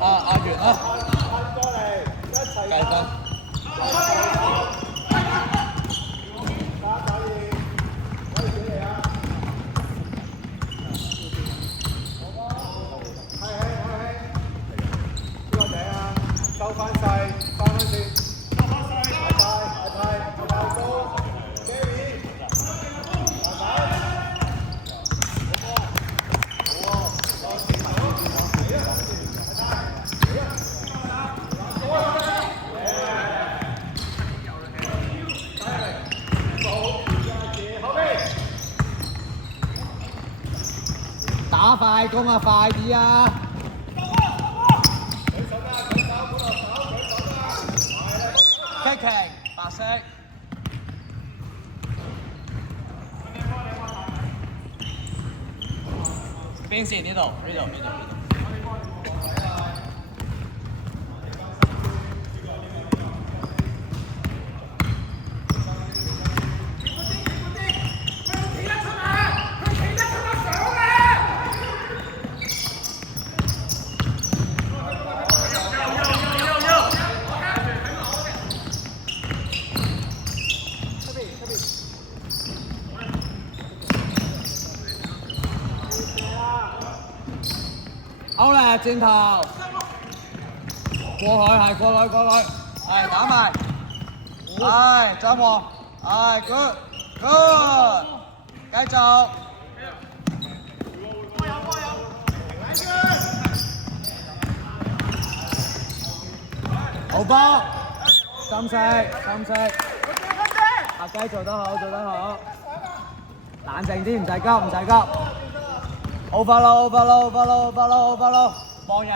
阿源啦，計分。收翻細，收翻線，收翻細，係高 ，Jerry， 打快攻啊，快啲啊！ Kicking 白色，邊線呢度？好啦，轉頭，過去係過去，係打埋，係掌握，係 good， 繼續，好波，心息，阿雞做得好，冷靜啲，唔使急。Overload， 望人，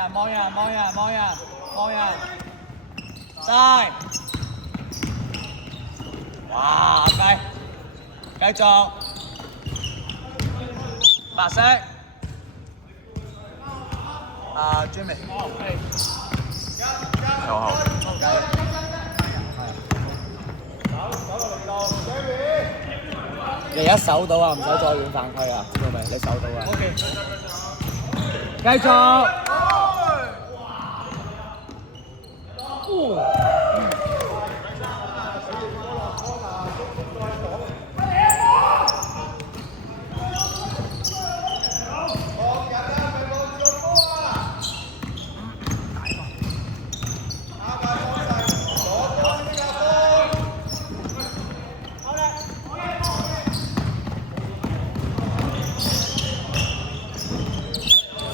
晒，哇，繼續，白色，Jimmy， 有好。你一守到啊，唔使再遠犯規啊，知道未？你守到啊。OK。繼續。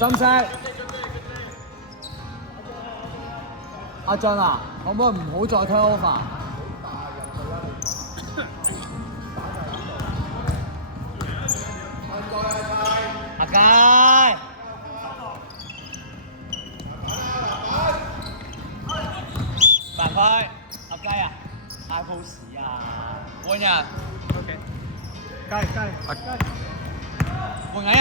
心息，阿俊啊，可唔可以唔好再 turn over？ 阿佳，犯規，阿佳啊，嗌 pose 啊，換人 ，OK， 雞，換緊人。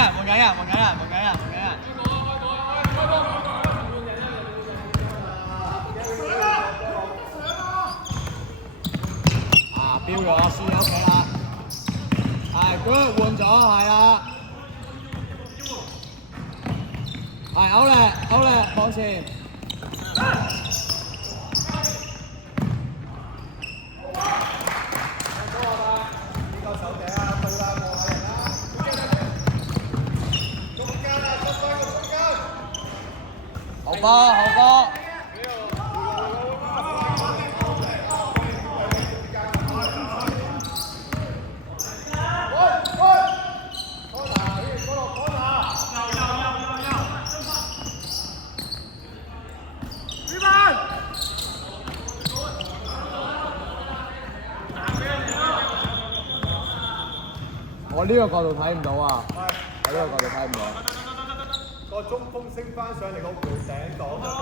標咗輸咗佢啦，係 good 換咗係啊，係好咧，往前。好波。我呢個角度睇唔到啊！我呢個角度睇唔到。個中鋒升翻上嚟個弧頂擋得㗎。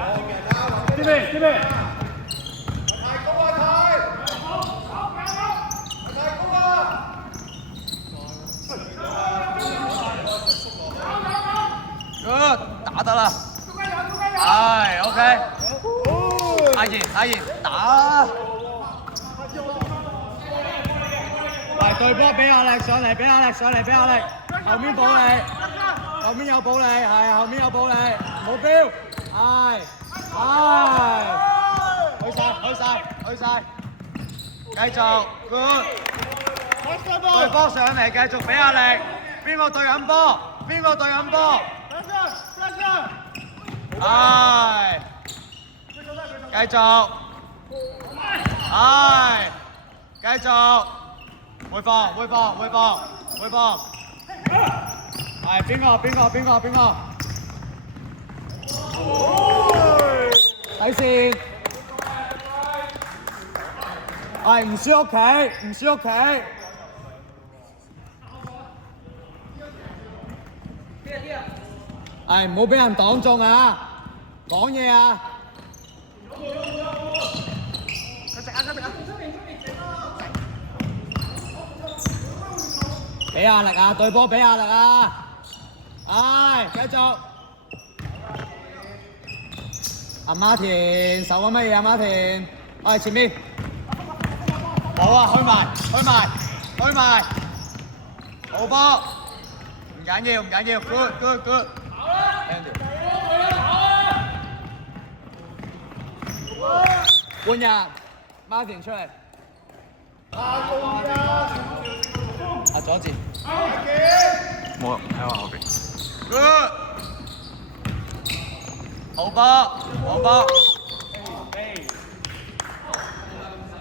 望人啊！知未？太高啊！太高啊 ！Good， 打得啦。係 OK。阿賢打。嚟對波俾壓力上嚟，俾壓力。後面保你，後面有保你，係後面有保你，目標，係，去晒，繼續 ，good， 對波上嚟，繼續俾壓力，邊個對緊波？邊個對緊波？係，繼續，係，繼續，回放，係邊個？底線，係唔輸屋企。係唔好俾人擋中啊！講嘢啊！俾壓力啊！對波俾壓力啊！繼續。阿馬田守緊乜嘢啊？馬田，前面。好啊，去埋。好波。唔緊要 ，good。換人 ，Martin 出嚟。左字。冇，喺我後邊。Good。好波。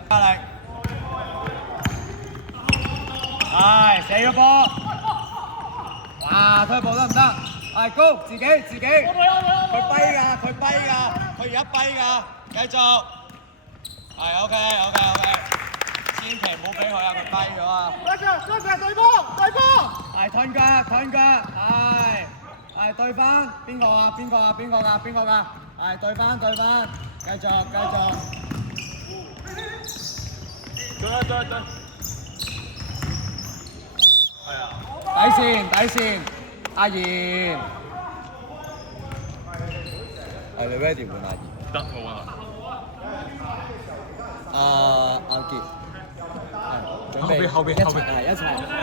翻嚟。死個波。哇！推步得唔得？高，自己。佢跛㗎，佢而家跛㗎，繼續。OK， 千祈唔好俾佢啊！佢跛咗啊！多謝對波。褪腳，對翻邊個㗎？對翻，繼續。對。底線，阿賢。你 ready 換阿賢？得，我換阿傑。準備後邊一齊。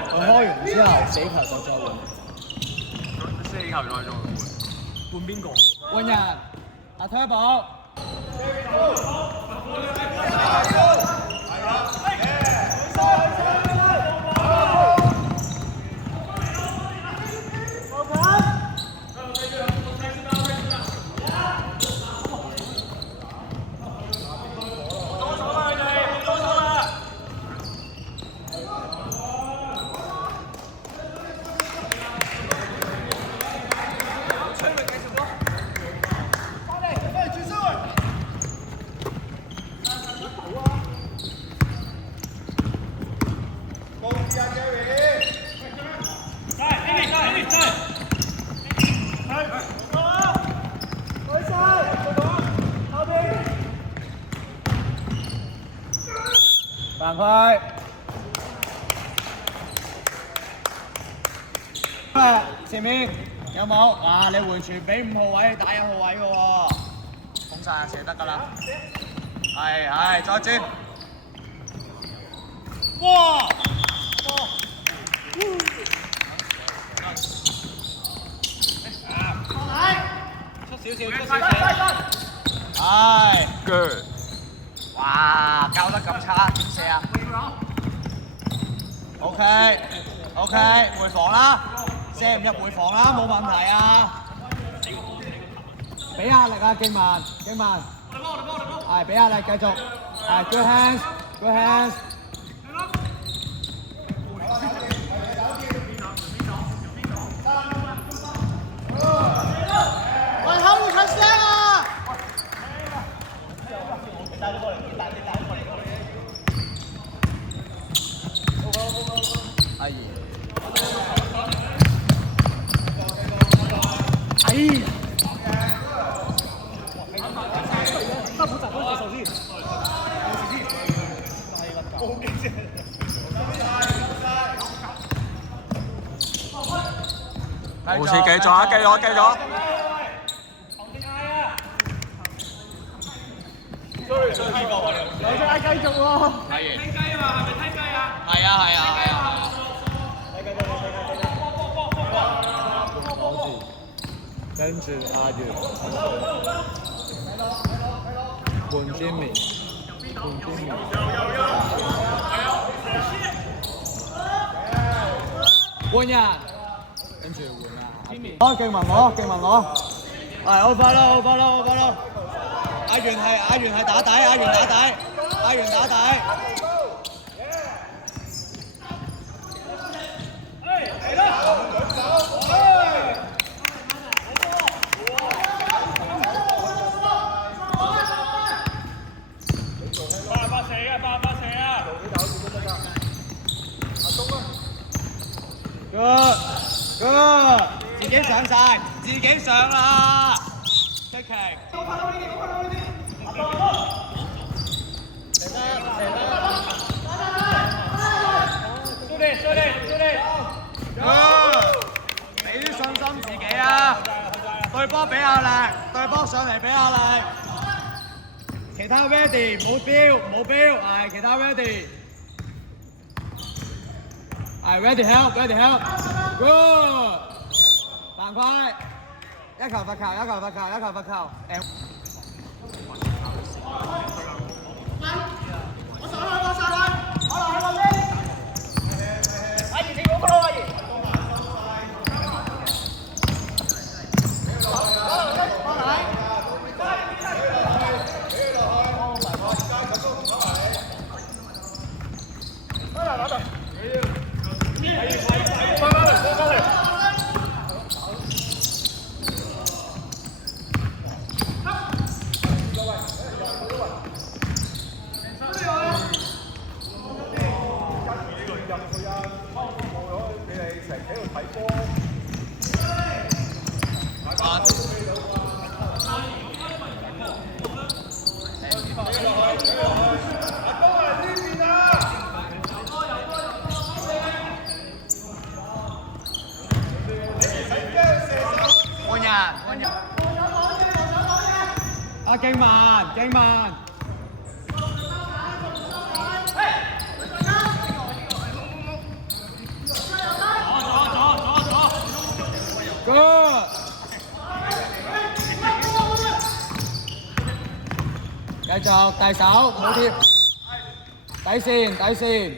佢開完之後，死球就再換。死球再換。換邊個？換人。阿推寶。犯規。前面有冇？哇！你回傳俾5號位打1號位嘅喎，封晒射得㗎啦。係，再轉。哇！出少少。Good。哇！教得咁差，點射啊 ？OK， 回防啦，射唔入回防啦，冇問題啊！俾壓力啊，敬文。俾壓力，繼續。Good hands。喂，後面近聲啊！冇事，繼續啊！繼續。有隻嗌繼續喎。聽雞啊嘛，係咪聽雞啊？係啊。跟住阿月，換 Jimmy，換 Jimmy，換人，跟住換啊 Jimmy，好，勁問我，勁問我，係 over 啦 over 啦 over 啦，阿源係打底，阿源打底，阿源打底。Good，自己上晒，自己上啦，出奇。俾啲信心自己啊！對波俾壓力，對波上嚟俾壓力。其他 ready， 冇標，係其他 ready。係 ready help，good， 犯規，一球罰球。啊，勁慢。Good。繼續大手，冇貼，底線。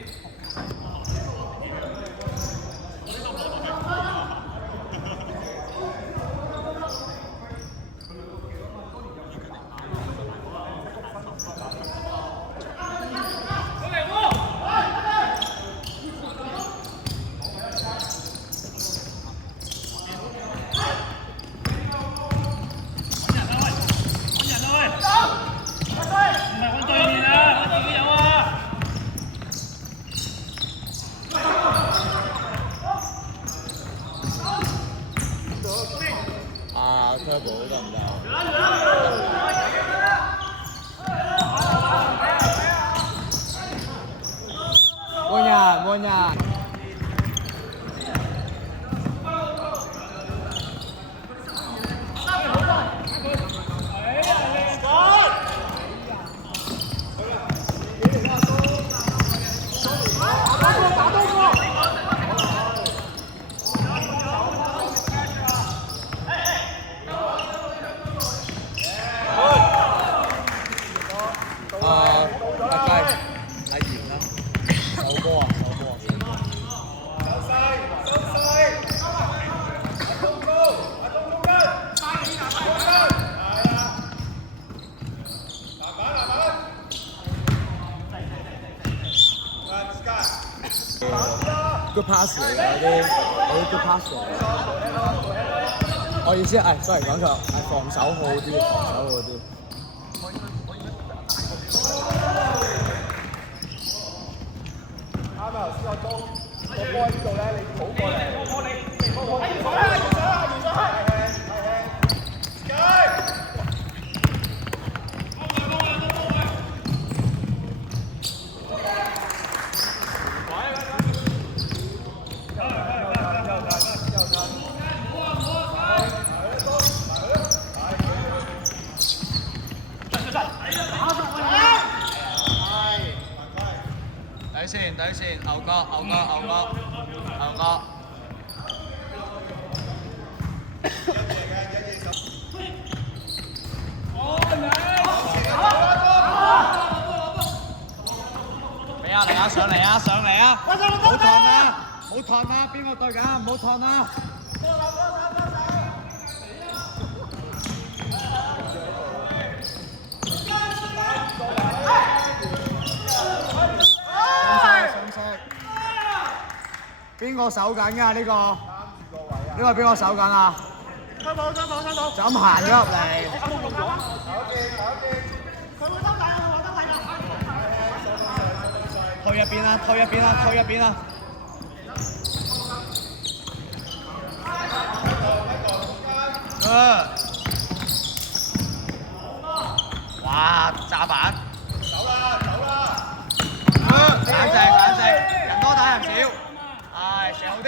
Turbo 得唔得？換人。Good pass 嚟㗎啲 good pass 嚟㗎。我意思係，sorry 講錯，係防守好啲。啱啊！頭先個波喺呢度咧，你抱過嚟。底線，牛角。上嚟啊，上嚟啊！冇燙啊，冇燙啊，邊個對緊？唔好燙啊！邊個守緊㗎？呢個呢個邊個守緊啊？收到。就咁行咗入嚟。退入邊啦！哇！炸板！走啦！冷靜，人多打人少。係，射好啲。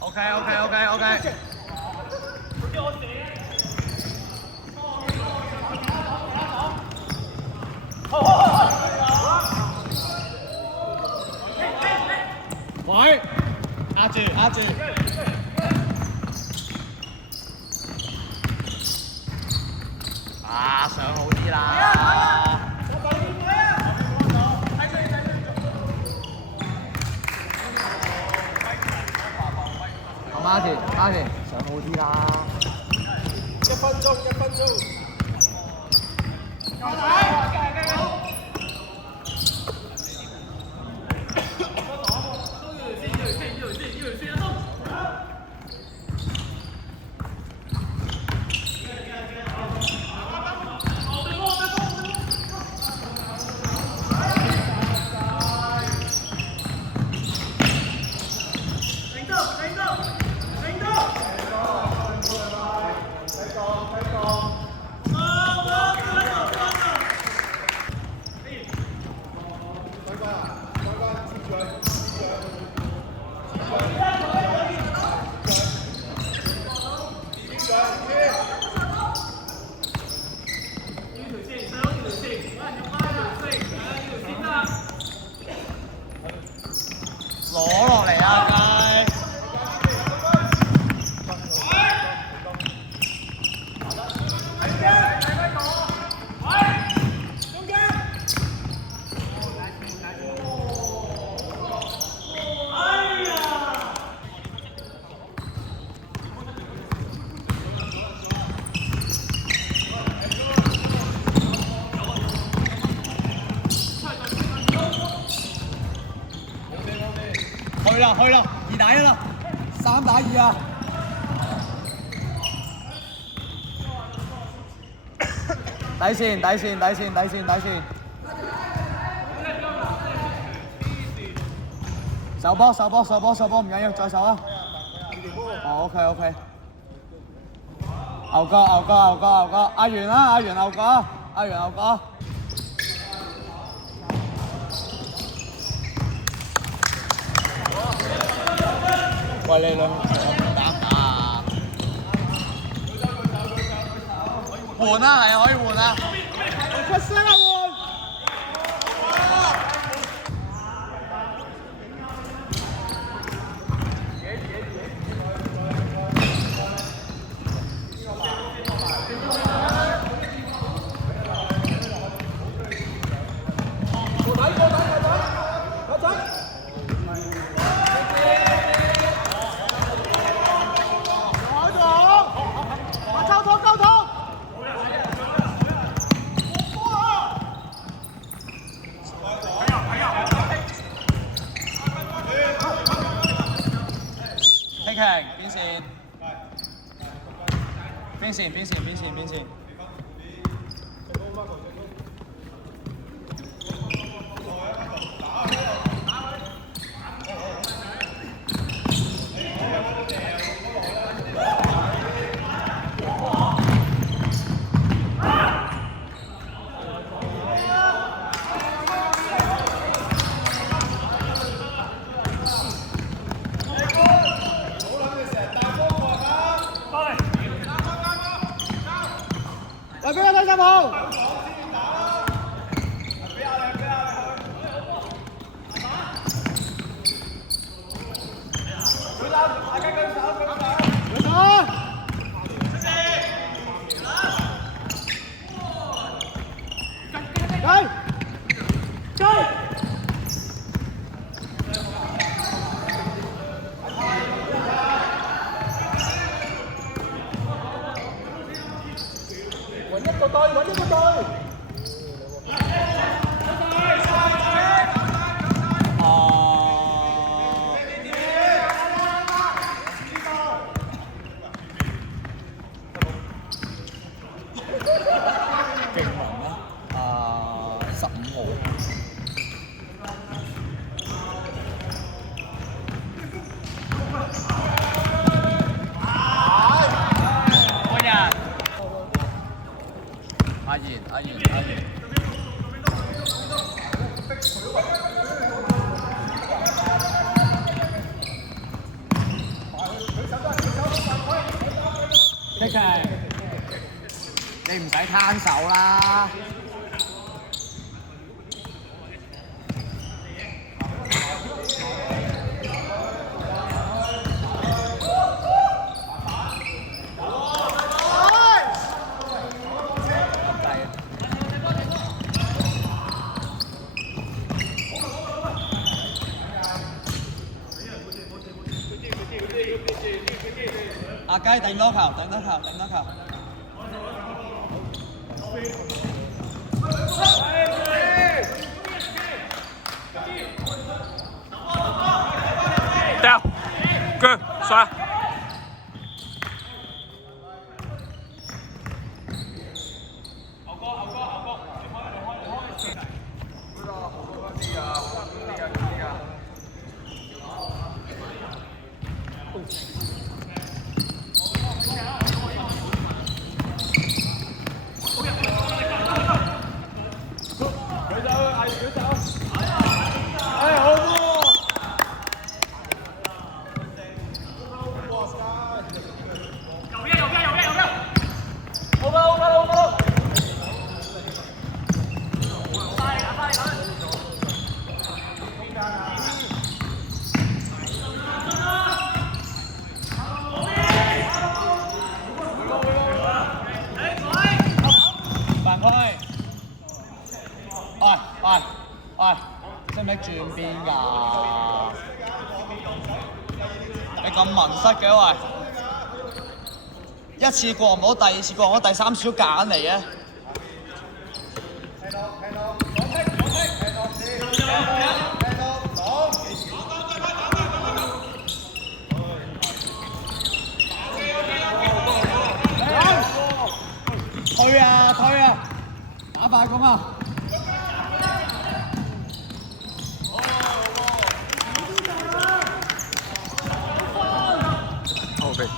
OK。喂，壓住。啊，上好啲啦。馬田，上好啲啦。1分鐘。攞落嚟啊，街！去啦，2打1啦，3打2啊！底線。手波唔緊要，再手啊！哦 ，OK。牛哥，阿元牛哥。喂，你兩打唔打啊？換啊，係可以換啊！出聲啊換！邊線。喂，俾我睇10號。追！隊，揾一個隊。勁雲咩？15號。阿賢。一齊，你唔使攤手啦。阿雞頂多球。掉，哥，刷。喂，識唔識轉邊㗎？你咁文塞嘅喂，一次過唔好，第二次過唔好，第三次都揀嚟嘅。推啊，打快攻啊！後備。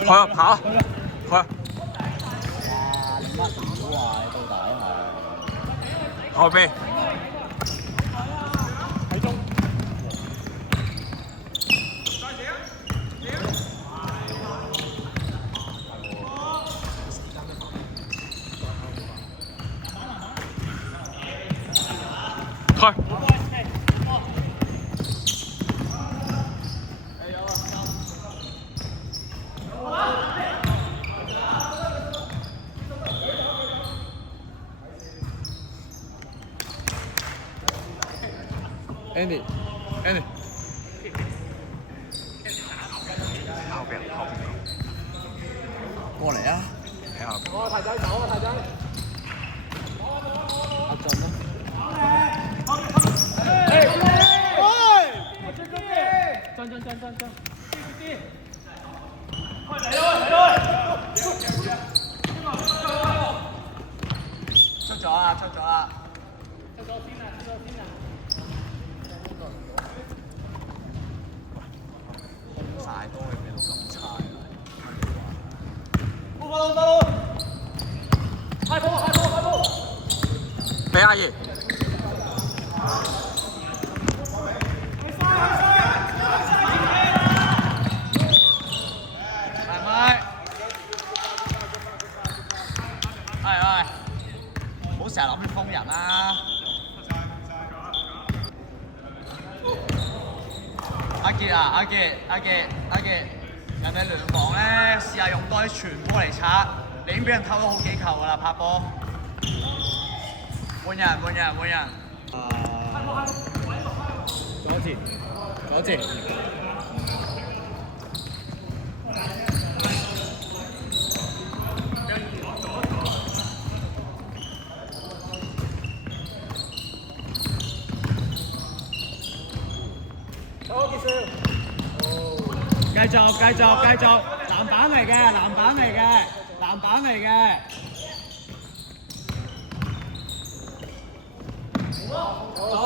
去啦，跑，去。哇！你乜料啊？你到底係？後備。喺中。開。Andy，後邊。過嚟啊！喺後邊。太仔走啊，太仔！阿俊咯。出咗啦！晒都可以俾到咁差嘅。俾阿爺。傑啊，阿傑，人哋聯防咧，試下用多啲傳波嚟拆，你已經俾人偷咗好幾球㗎啦，拍波。換人。左前。繼續，籃板嚟嘅。走啊，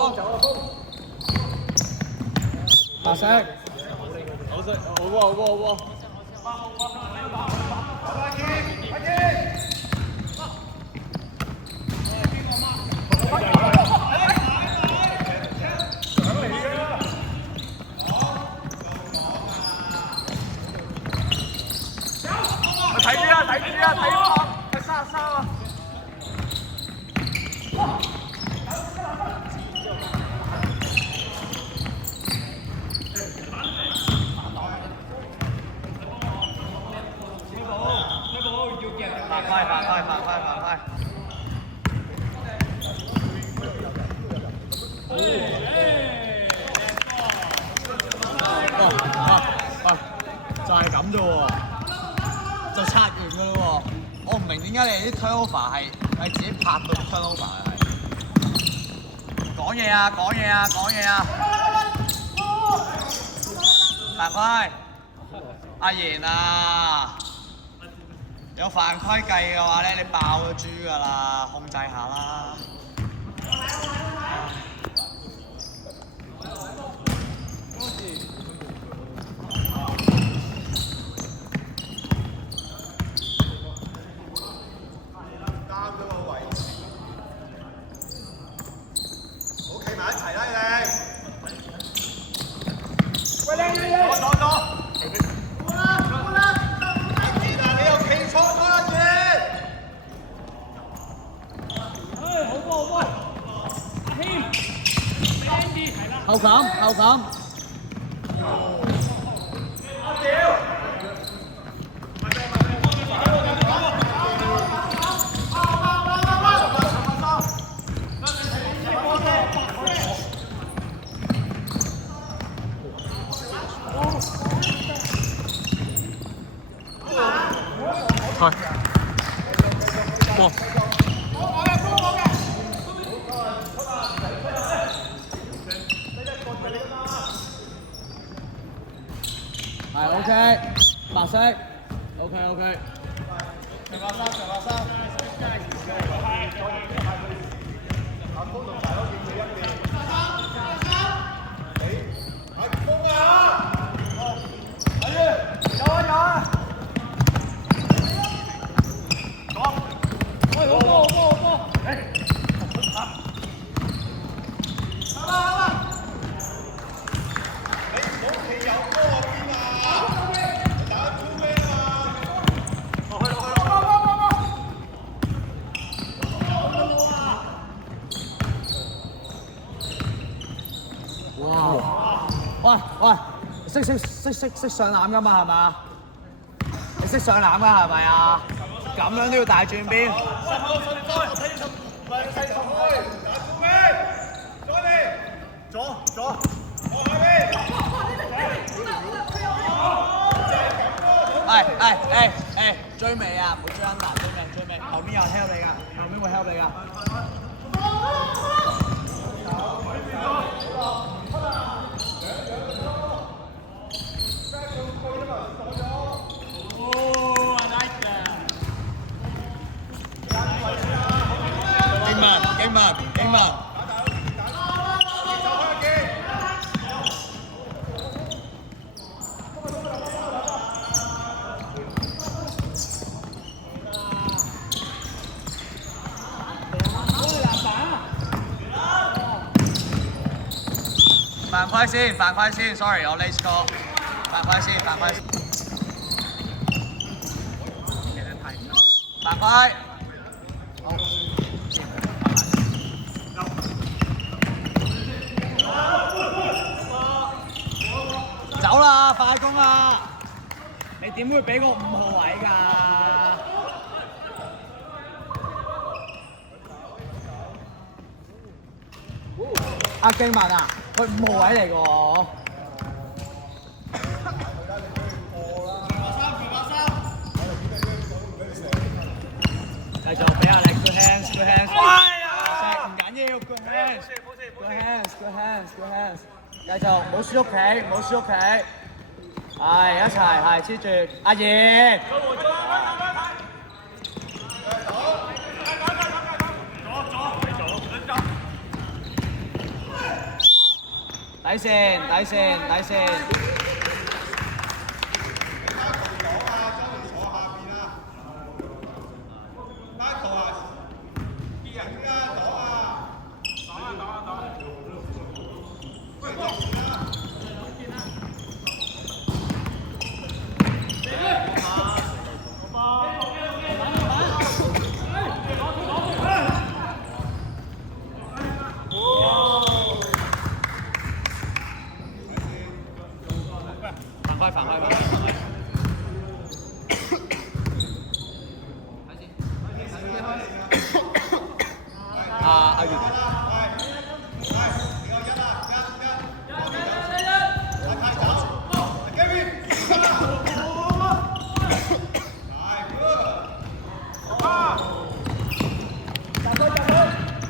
白色，好喎。睇住啊！佢殺啊！快！就係咁啫喎，就拆完㗎咯喎。我唔明點解你啲 turnover 係自己拍到 turnover 係。講嘢啊！犯規，阿賢啊！有犯規計嘅話咧，你爆咗豬㗎啦，控制下啦。後感。係 OK， 白色 OK。長發生。喂，識上籃㗎嘛係咪啊？你識上籃㗎係咪啊？咁樣都要大轉邊？左。追尾啊！唔好追緊追尾，後面有 help 你㗎，後面會 help 你㗎。勁慢。犯規先 ，sorry， 我 late score， 犯規先。犯規。好。啊，快攻啊！你點會俾個5號位㗎？阿經文啊，佢5號位嚟㗎喎。繼續俾壓力 ，good hands，good hands。唔緊要 ，good hands，good hands，good hands，good hands。繼續，唔好輸屋企，唔好輸屋企。係一齊，係黐住阿爺。底線，底線，底線。反開。阿月。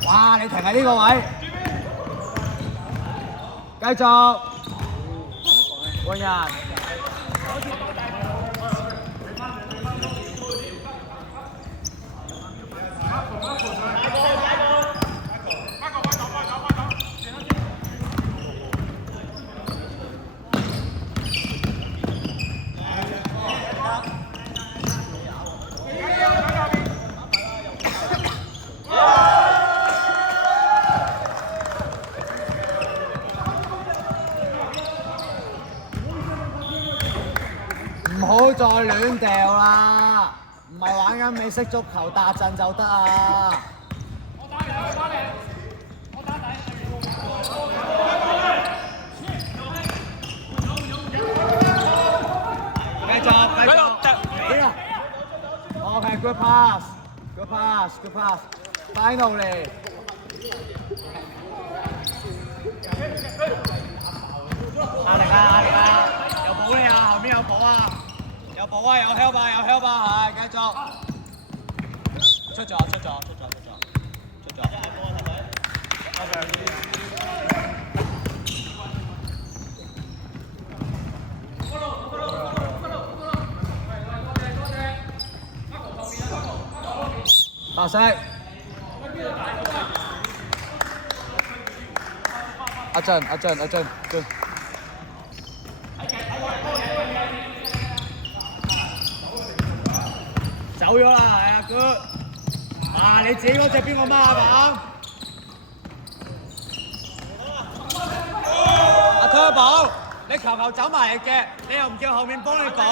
哇！你停喺呢個位，繼續換人。唔好再亂掉啦，唔係玩緊美式足球搭陣就得啊！繼續。OK， good pass，good pass，good pass，finally。壓力啊！有補你啊，後面有補啊！有補啊，有 help 啊，有 help 啊，係繼續。出咗。白色。阿俊。走咗啦，係啊 ，good。啊，你自己嗰隻邊個孖啊？阿Turbo，你球走埋嚟嘅，你又唔叫後面幫你補。